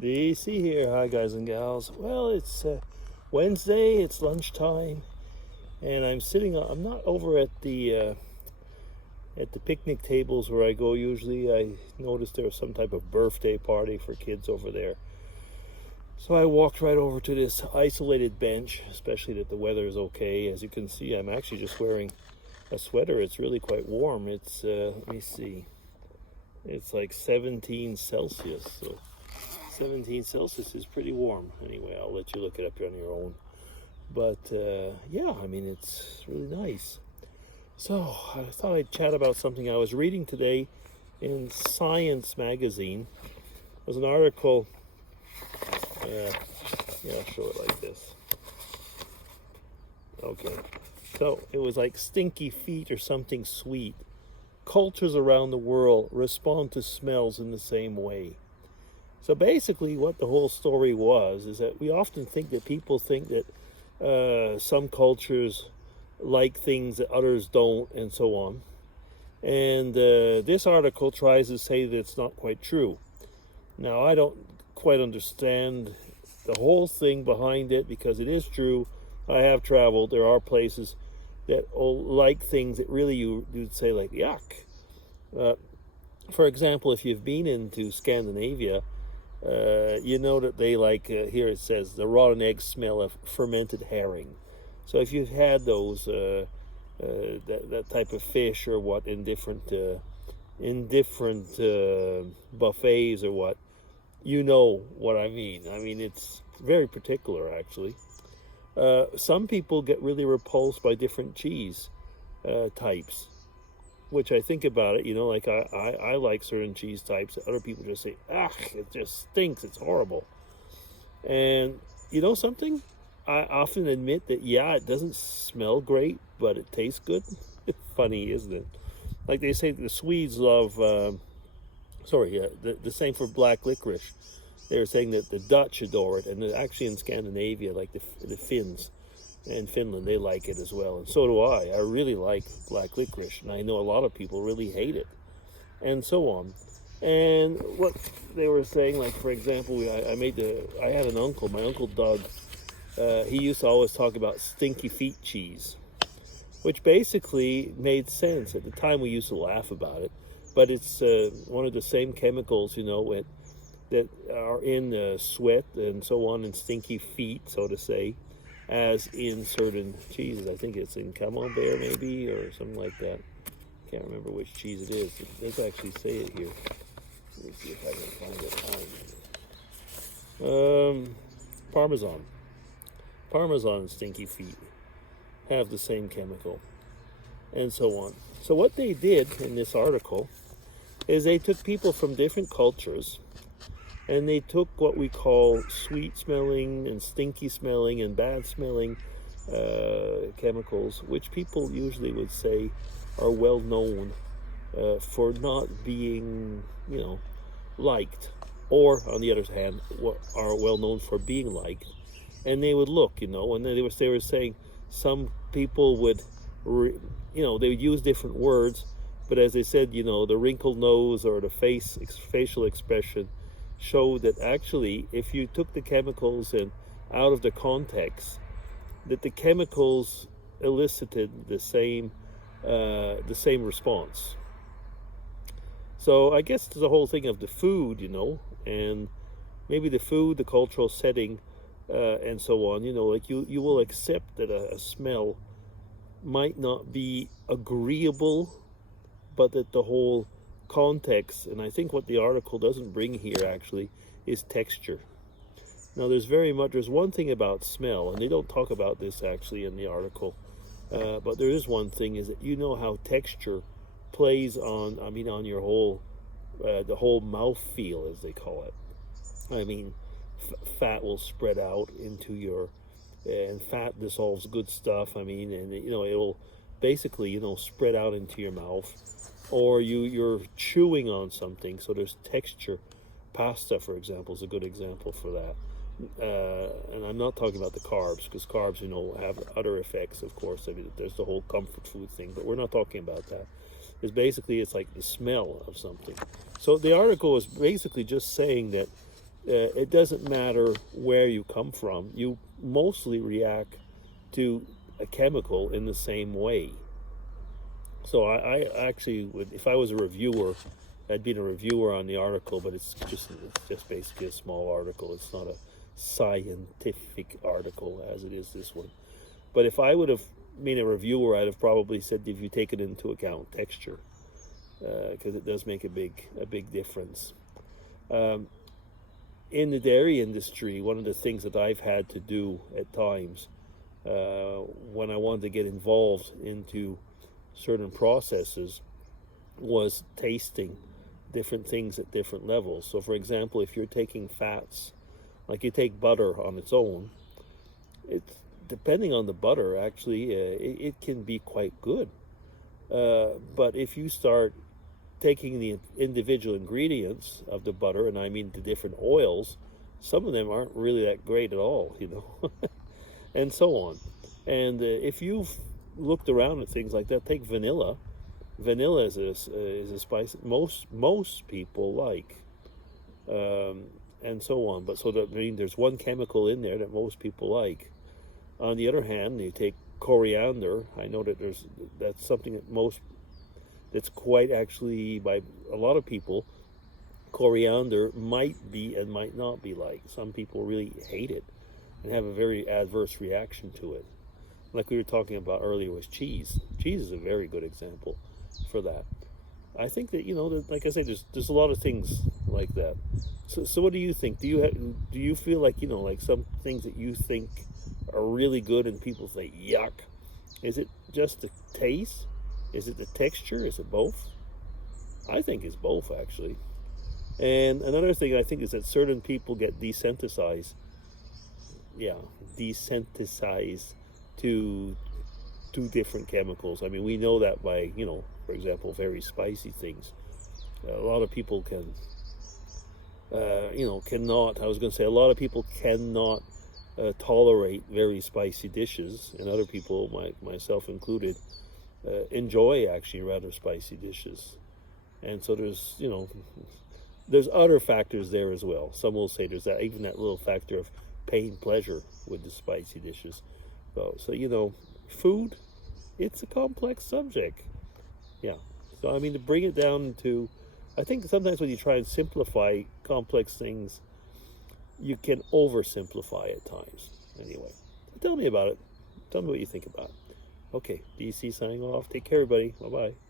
The AC here. Hi, guys and gals. Well, it's Wednesday. It's lunchtime, and I'm sitting. I'm not over at the picnic tables where I go usually. I noticed there was some type of birthday party for kids over there, so I walked right over to this isolated bench. Especially that the weather is okay. As you can see, I'm actually just wearing a sweater. It's really quite warm. It's let me see. It's like 17 Celsius. So 17 Celsius is pretty warm. Anyway, I'll let you look it up on your own. But yeah, I mean, it's really nice. So I thought I'd chat about something I was reading today in Science magazine. It was an article. Yeah, I'll show it like this. Okay. So it was like stinky feet or something sweet. Cultures around the world respond to smells in the same way. So basically what the whole story was is that we often think that people think that some cultures like things that others don't and so on. And this article tries to say that it's not quite true. Now, I don't quite understand the whole thing behind it because it is true. I have traveled. There are places that like things that really you'd say like yuck. For example, if you've been into Scandinavia, you know that they like, here it says, the rotten egg smell of fermented herring. So if you've had those, that type of fish or what in different buffets or what, you know what I mean. I mean, it's very particular actually. Some people get really repulsed by different cheese types, which I think about it, you know, like I like certain cheese types. Other people just say, ah, it just stinks, it's horrible. And you know something? I often admit that, yeah, it doesn't smell great, but it tastes good. Funny, isn't it? Like they say the Swedes love, the same for black licorice. They were saying that the Dutch adore it, and actually in Scandinavia, like the Finns and Finland, they like it as well, and so do I. I really like black licorice, and I know a lot of people really hate it, and so on. And what they were saying, like for example, I had an uncle, my Uncle Doug. He used to always talk about stinky feet cheese, which basically made sense. At the time, we used to laugh about it, but it's one of the same chemicals, you know, that are in sweat and so on, and stinky feet, so to say, as in certain cheeses. I think it's in Camembert maybe, or something like that. Can't remember which cheese it is. They actually say it here. Let me see if I can find it. Parmesan. Parmesan and stinky feet have the same chemical, and so on. So what they did in this article is they took people from different cultures, and they took what we call sweet smelling and stinky smelling and bad smelling chemicals, which people usually would say are well known for not being, you know, liked, or on the other hand, are well known for being liked. And they would look, you know, and they were saying some people would, you know, they would use different words, but as they said, you know, the wrinkled nose or the facial expression showed that actually if you took the chemicals and out of the context, that the chemicals elicited the same response. So I guess the whole thing of the food, you know, and maybe the food, the cultural setting, and so on, you know, like you will accept that a smell might not be agreeable, but that the whole context, and I think what the article doesn't bring here actually is texture. Now there's one thing about smell, and they don't talk about this actually in the article, but there is one thing, is that you know how texture plays on, I mean, on your whole, the whole mouth feel, as they call it. I mean, fat will spread out into your, and fat dissolves good stuff, I mean, and you know, it'll basically, you know, spread out into your mouth. Or you're chewing on something, so there's texture. Pasta, for example, is a good example for that. And I'm not talking about the carbs, because carbs, you know, have other effects, of course. I mean, there's the whole comfort food thing, but we're not talking about that. It's like the smell of something. So the article is basically just saying that it doesn't matter where you come from. You mostly react to a chemical in the same way. So I actually would, if I was a reviewer, I'd been a reviewer on the article, but it's just basically a small article. It's not a scientific article as it is this one. But if I would have been a reviewer, I'd have probably said, if you take it into account, texture, because it does make a big difference. In the dairy industry, one of the things that I've had to do at times when I wanted to get involved into certain processes was tasting different things at different levels. So for example, if you're taking fats, like you take butter on its own, it's depending on the butter, actually it can be quite good, but if you start taking the individual ingredients of the butter, and I mean the different oils, some of them aren't really that great at all, you know. And so on. And if you've looked around at things like that, take vanilla. Vanilla is a spice that most people like, and so on. But so that, I mean, there's one chemical in there that most people like. On the other hand, you take coriander. I know that that's something that's quite actually, by a lot of people, coriander might be and might not be like. Some people really hate it and have a very adverse reaction to it. Like we were talking about earlier was cheese. Cheese is a very good example for that. I think that, you know, that, like I said, there's a lot of things like that. So what do you think? Do you feel like, you know, like some things that you think are really good and people say yuck? Is it just the taste? Is it the texture? Is it both? I think it's both, actually. And another thing I think is that certain people get desensitized. Yeah, desensitized to different chemicals. I mean, we know that by, you know, for example, very spicy things. A lot of people can, you know, cannot, I was going to say, a lot of people cannot tolerate very spicy dishes, and other people, myself included, enjoy actually rather spicy dishes. And so there's, you know, there's other factors there as well. Some will say there's that, even that little factor of pain, pleasure with the spicy dishes. So you know, food, it's a complex subject. Yeah. So I mean, to bring it down to, I think sometimes when you try and simplify complex things, you can oversimplify at times. Anyway, tell me about it. Tell me what you think about it. Okay, DC signing off. Take care, everybody. Bye-bye.